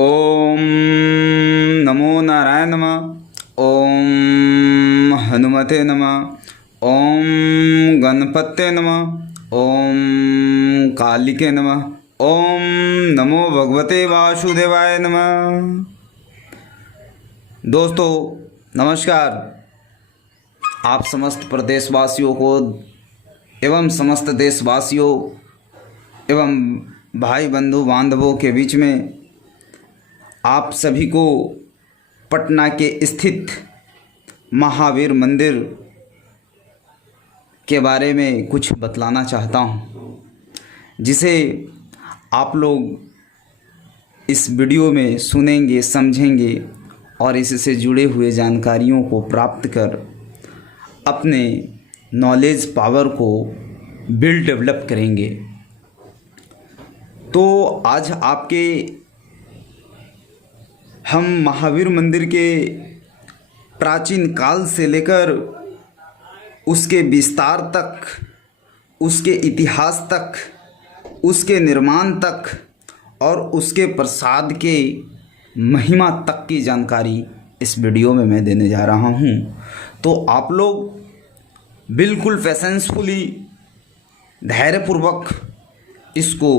ओम नमो नारायण नमः। ओम हनुमते नमः। ओम गणपते नमः। ओम कालिके नमः। ओम नमो भगवते वासुदेवाय नमः। दोस्तों नमस्कार। आप समस्त प्रदेशवासियों को एवं समस्त देशवासियों एवं भाई बंधु बांधवों के बीच में आप सभी को पटना के स्थित महावीर मंदिर के बारे में कुछ बतलाना चाहता हूँ, जिसे आप लोग इस वीडियो में सुनेंगे, समझेंगे और इससे जुड़े हुए जानकारियों को प्राप्त कर अपने नॉलेज पावर को डेवलप करेंगे। तो आज आपके हम महावीर मंदिर के प्राचीन काल से लेकर उसके विस्तार तक, उसके इतिहास तक, उसके निर्माण तक और उसके प्रसाद के महिमा तक की जानकारी इस वीडियो में मैं देने जा रहा हूँ। तो आप लोग बिल्कुल पेशेंसफुली, धैर्यपूर्वक इसको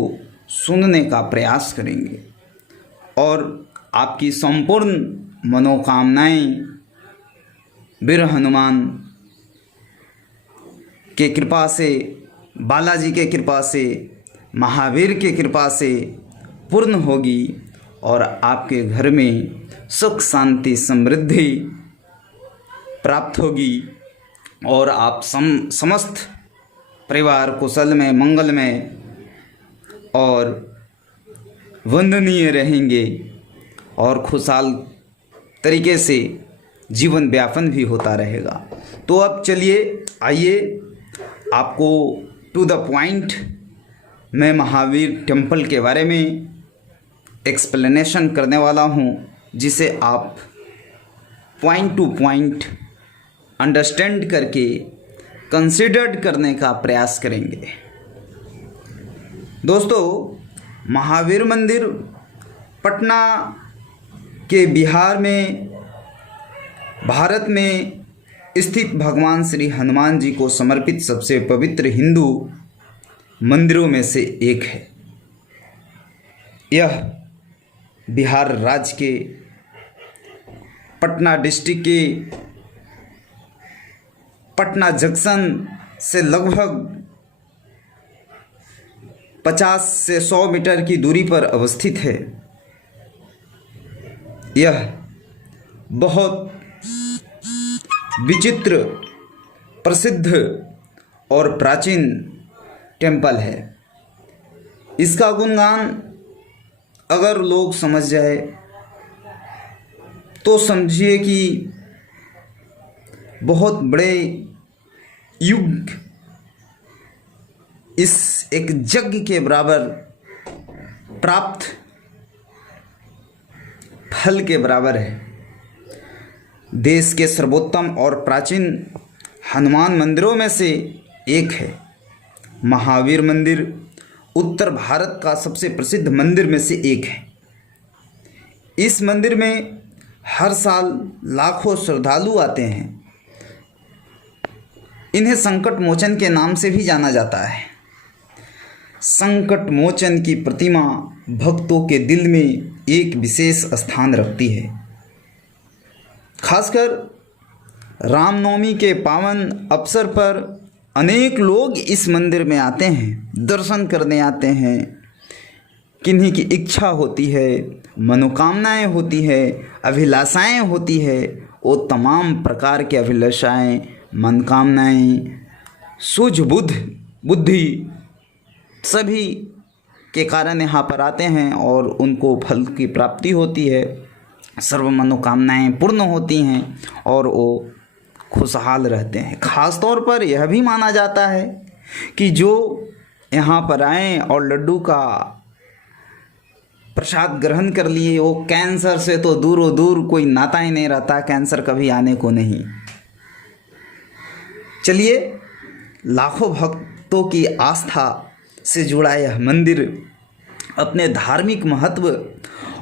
सुनने का प्रयास करेंगे और आपकी संपूर्ण मनोकामनाएं वीर हनुमान के कृपा से, बालाजी के कृपा से, महावीर के कृपा से पूर्ण होगी और आपके घर में सुख शांति समृद्धि प्राप्त होगी और आप समस्त परिवार कुशल में, मंगल में और वंदनीय रहेंगे और खुशहाल तरीके से जीवन व्यापन भी होता रहेगा। तो अब चलिए आइए आपको टू द पॉइंट मैं महावीर टेम्पल के बारे में एक्सप्लेनेशन करने वाला हूँ, जिसे आप पॉइंट टू पॉइंट अंडरस्टैंड करके कंसिडर्ड करने का प्रयास करेंगे। दोस्तों, महावीर मंदिर पटना के बिहार में, भारत में स्थित भगवान श्री हनुमान जी को समर्पित सबसे पवित्र हिंदू मंदिरों में से एक है। यह बिहार राज्य के पटना डिस्ट्रिक्ट के पटना जंक्शन से लगभग 50 से 100 मीटर की दूरी पर अवस्थित है। यह बहुत विचित्र, प्रसिद्ध और प्राचीन टेम्पल है। इसका गुणगान अगर लोग समझ जाए तो समझिए कि बहुत बड़े युग, इस एक यज्ञ के बराबर प्राप्त फल के बराबर है। देश के सर्वोत्तम और प्राचीन हनुमान मंदिरों में से एक है। महावीर मंदिर उत्तर भारत का सबसे प्रसिद्ध मंदिर में से एक है। इस मंदिर में हर साल लाखों श्रद्धालु आते हैं। इन्हें संकट मोचन के नाम से भी जाना जाता है। संकट मोचन की प्रतिमा भक्तों के दिल में एक विशेष स्थान रखती है। खासकर रामनवमी के पावन अवसर पर अनेक लोग इस मंदिर में आते हैं, दर्शन करने आते हैं। किन्हीं की इच्छा होती है, मनोकामनाएं होती है, अभिलाषाएं होती है, वो तमाम प्रकार के अभिलाषाएं, मनोकामनाएं, बुद्धि सभी के कारण यहाँ पर आते हैं और उनको फल की प्राप्ति होती है, सर्व मनोकामनाएं पूर्ण होती हैं और वो खुशहाल रहते हैं। ख़ास तौर पर यह भी माना जाता है कि जो यहाँ पर आएँ और लड्डू का प्रसाद ग्रहण कर लिए, वो कैंसर से तो दूर दूर कोई नाता ही नहीं रहता, कैंसर कभी आने को नहीं। चलिए, लाखों भक्तों की आस्था से जुड़ा यह मंदिर अपने धार्मिक महत्व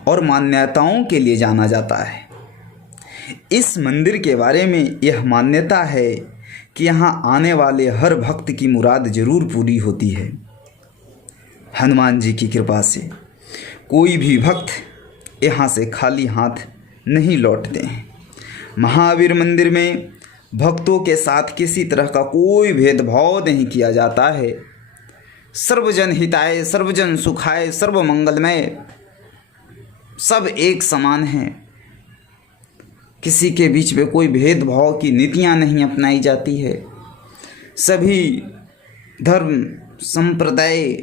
और मान्यताओं के लिए जाना जाता है। इस मंदिर के बारे में यह मान्यता है कि यहाँ आने वाले हर भक्त की मुराद जरूर पूरी होती है। हनुमान जी की कृपा से कोई भी भक्त यहाँ से खाली हाथ नहीं लौटते हैं। महावीर मंदिर में भक्तों के साथ किसी तरह का कोई भेदभाव नहीं किया जाता है। सर्वजन हिताय, सर्वजन सुखाय, सर्व मंगलमय, सब एक समान हैं। किसी के बीच में कोई भेदभाव की नीतियाँ नहीं अपनाई जाती है। सभी धर्म, संप्रदाय,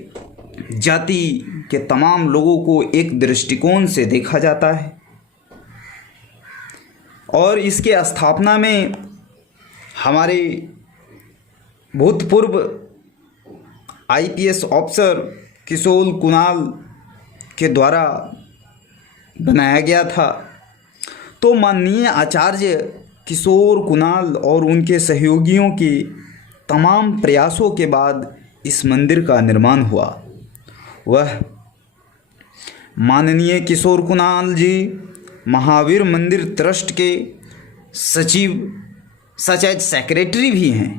जाति के तमाम लोगों को एक दृष्टिकोण से देखा जाता है। और इसके स्थापना में हमारे भूतपूर्व IPS ऑफिसर किशोर कुणाल के द्वारा बनाया गया था। तो माननीय आचार्य किशोर कुणाल और उनके सहयोगियों के तमाम प्रयासों के बाद इस मंदिर का निर्माण हुआ। वह माननीय किशोर कुणाल जी महावीर मंदिर ट्रस्ट के सचिव सच एज सेक्रेटरी भी हैं।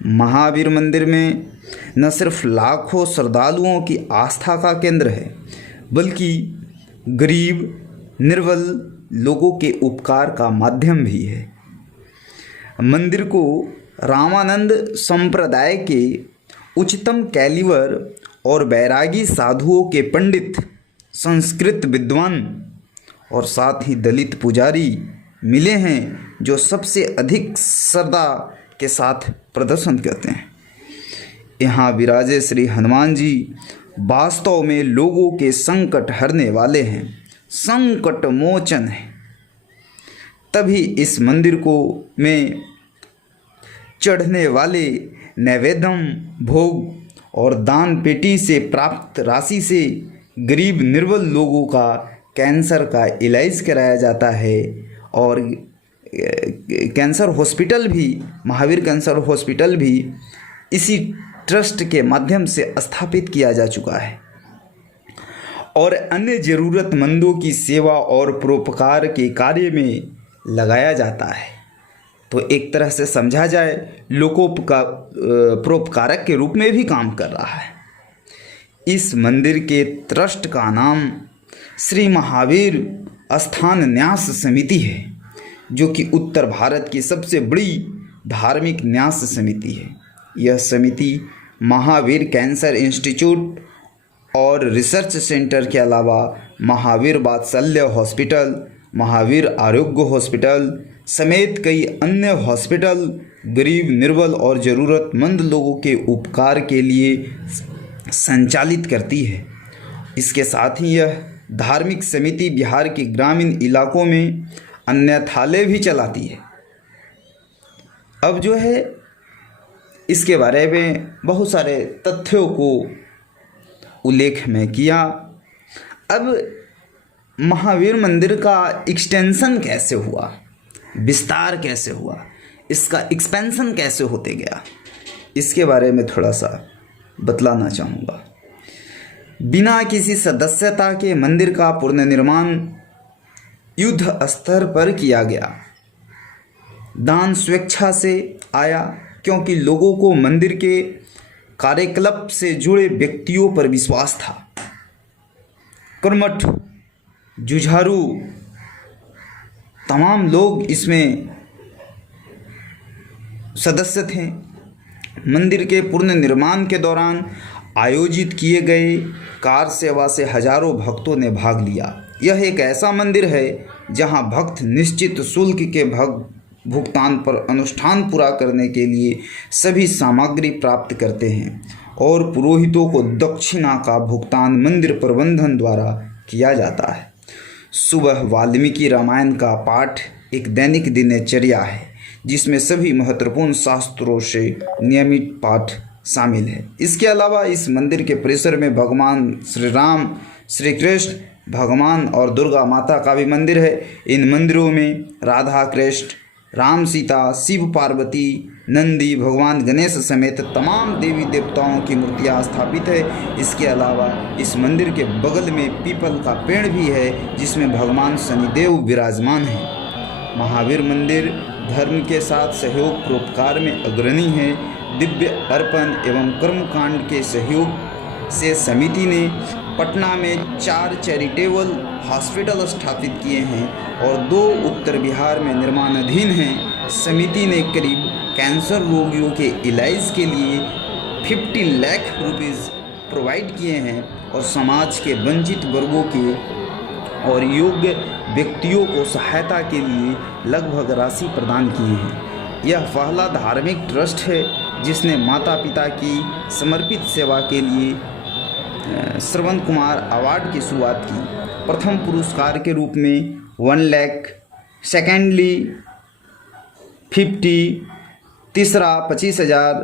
महावीर मंदिर में न सिर्फ लाखों श्रद्धालुओं की आस्था का केंद्र है, बल्कि गरीब निर्बल लोगों के उपकार का माध्यम भी है। मंदिर को रामानंद संप्रदाय के उच्चतम कैलिवर और बैरागी साधुओं के पंडित, संस्कृत विद्वान और साथ ही दलित पुजारी मिले हैं, जो सबसे अधिक श्रद्धा के साथ प्रदर्शन करते हैं। यहाँ विराजे श्री हनुमान जी वास्तव में लोगों के संकट हरने वाले हैं, संकट मोचन है। तभी इस मंदिर को में चढ़ने वाले नैवेद्यम, भोग और दान पेटी से प्राप्त राशि से गरीब निर्बल लोगों का कैंसर का इलाज कराया जाता है। और कैंसर हॉस्पिटल भी, महावीर कैंसर हॉस्पिटल भी इसी ट्रस्ट के माध्यम से स्थापित किया जा चुका है। और अन्य ज़रूरतमंदों की सेवा और परोपकार के कार्य में लगाया जाता है। तो एक तरह से समझा जाए परोपकारक के रूप में भी काम कर रहा है। इस मंदिर के ट्रस्ट का नाम श्री महावीर स्थान न्यास समिति है, जो कि उत्तर भारत की सबसे बड़ी धार्मिक न्यास समिति है। यह समिति महावीर कैंसर इंस्टीट्यूट और रिसर्च सेंटर के अलावा महावीर वात्सल्य हॉस्पिटल, महावीर आरोग्य हॉस्पिटल समेत कई अन्य हॉस्पिटल गरीब, निर्बल और ज़रूरतमंद लोगों के उपकार के लिए संचालित करती है। इसके साथ ही यह धार्मिक समिति बिहार के ग्रामीण इलाकों में अन्नथालय भी चलाती है। अब जो है इसके बारे में बहुत सारे तथ्यों को उल्लेख में किया। अब महावीर मंदिर का एक्सटेंशन कैसे हुआ, विस्तार कैसे हुआ, इसका एक्सपेंशन कैसे होते गया, इसके बारे में थोड़ा सा बतलाना चाहूँगा। बिना किसी सदस्यता के मंदिर का पुनर्निर्माण युद्ध स्तर पर किया गया। दान स्वेच्छा से आया, क्योंकि लोगों को मंदिर के कार्यकलाप से जुड़े व्यक्तियों पर विश्वास था। कर्मठ, जुझारू तमाम लोग इसमें सदस्य थे। मंदिर के पुनर्निर्माण के दौरान आयोजित किए गए कार सेवा से हजारों भक्तों ने भाग लिया। यह एक ऐसा मंदिर है जहां भक्त निश्चित शुल्क के भुगतान पर अनुष्ठान पूरा करने के लिए सभी सामग्री प्राप्त करते हैं और पुरोहितों को दक्षिणा का भुगतान मंदिर प्रबंधन द्वारा किया जाता है। सुबह वाल्मीकि रामायण का पाठ एक दैनिक दिनचर्या है, जिसमें सभी महत्वपूर्ण शास्त्रों से नियमित पाठ शामिल है। इसके अलावा इस मंदिर के परिसर में भगवान श्री राम, श्री कृष्ण भगवान और दुर्गा माता का भी मंदिर है। इन मंदिरों में राधा कृष्ण, राम सीता, शिव पार्वती, नंदी, भगवान गणेश समेत तमाम देवी देवताओं की मूर्तियाँ स्थापित है। इसके अलावा इस मंदिर के बगल में पीपल का पेड़ भी है जिसमें भगवान शनिदेव विराजमान हैं। महावीर मंदिर धर्म के साथ सहयोग परोपकार में अग्रणी है। दिव्य अर्पण एवं कर्मकांड के सहयोग से समिति ने पटना में 4 चैरिटेबल हॉस्पिटल स्थापित किए हैं और 2 उत्तर बिहार में निर्माणाधीन हैं। समिति ने करीब कैंसर रोगियों के इलाज के लिए 50 लाख रुपीज़ प्रोवाइड किए हैं और समाज के वंचित वर्गों के और योग्य व्यक्तियों को सहायता के लिए लगभग राशि प्रदान किए हैं। यह पहला धार्मिक ट्रस्ट है जिसने माता पिता की समर्पित सेवा के लिए श्रवण कुमार अवार्ड की शुरुआत की। प्रथम पुरस्कार के रूप में 1 लाख, सेकेंडली 50, तीसरा 25,000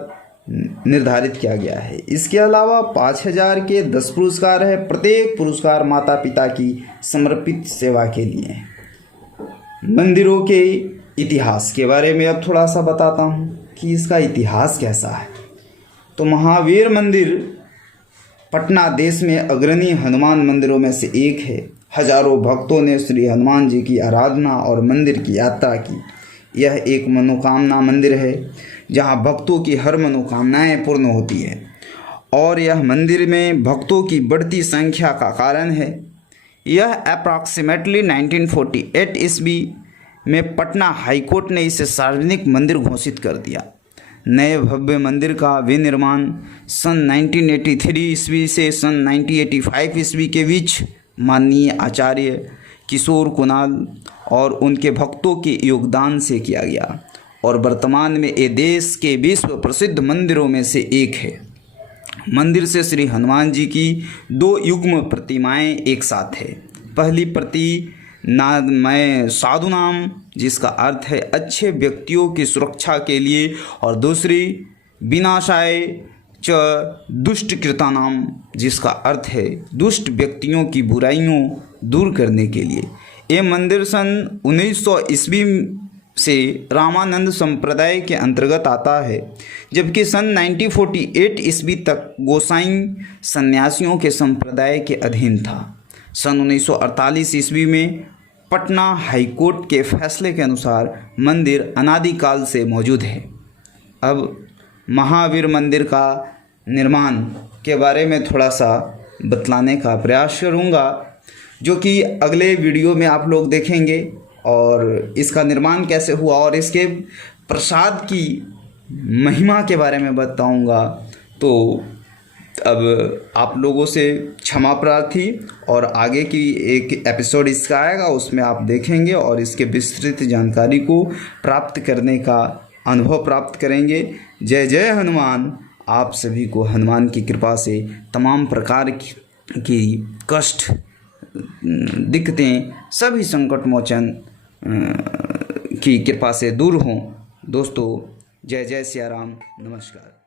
निर्धारित किया गया है। इसके अलावा 5,000 के 10 पुरस्कार है। प्रत्येक पुरस्कार माता पिता की समर्पित सेवा के लिए। मंदिरों के इतिहास के बारे में अब थोड़ा सा बताता हूँ कि इसका इतिहास कैसा है। तो महावीर मंदिर पटना देश में अग्रणी हनुमान मंदिरों में से एक है। हजारों भक्तों ने श्री हनुमान जी की आराधना और मंदिर की यात्रा की। यह एक मनोकामना मंदिर है जहां भक्तों की हर मनोकामनाएं पूर्ण होती है और यह मंदिर में भक्तों की बढ़ती संख्या का कारण है। यह अप्रॉक्सीमेटली 1948 ईस्वी में पटना हाईकोर्ट ने इसे सार्वजनिक मंदिर घोषित कर दिया। नए भव्य मंदिर का विनिर्माण सन 1983 ईस्वी से सन 1985 ईस्वी के बीच माननीय आचार्य किशोर कुणाल और उनके भक्तों के योगदान से किया गया और वर्तमान में ये देश के विश्व प्रसिद्ध मंदिरों में से एक है। मंदिर से श्री हनुमान जी की 2 युग्म प्रतिमाएं एक साथ है। पहली प्रति नादमय साधु नाम जिसका अर्थ है अच्छे व्यक्तियों की सुरक्षा के लिए और दूसरी विनाशाय च दुष्ट कृता नाम जिसका अर्थ है दुष्ट व्यक्तियों की बुराइयों दूर करने के लिए। ये मंदिर सन 1900 ईस्वी से रामानंद संप्रदाय के अंतर्गत आता है जबकि सन 1948 ईस्वी तक गोसाई सन्यासियों के संप्रदाय के अधीन था। सन 1948 ईस्वी में पटना हाईकोर्ट के फैसले के अनुसार मंदिर अनादिकाल से मौजूद है। अब महावीर मंदिर का निर्माण के बारे में थोड़ा सा बतलाने का प्रयास करूँगा जो कि अगले वीडियो में आप लोग देखेंगे और इसका निर्माण कैसे हुआ और इसके प्रसाद की महिमा के बारे में बताऊंगा। तो अब आप लोगों से क्षमा प्रार्थी और आगे की एक एपिसोड इसका आएगा उसमें आप देखेंगे और इसके विस्तृत जानकारी को प्राप्त करने का अनुभव प्राप्त करेंगे। जय जय हनुमान। आप सभी को हनुमान की कृपा से तमाम प्रकार की कष्ट दिक्कतें सभी संकट मोचन की कृपा से दूर हों। दोस्तों जय जय सिया राम। नमस्कार।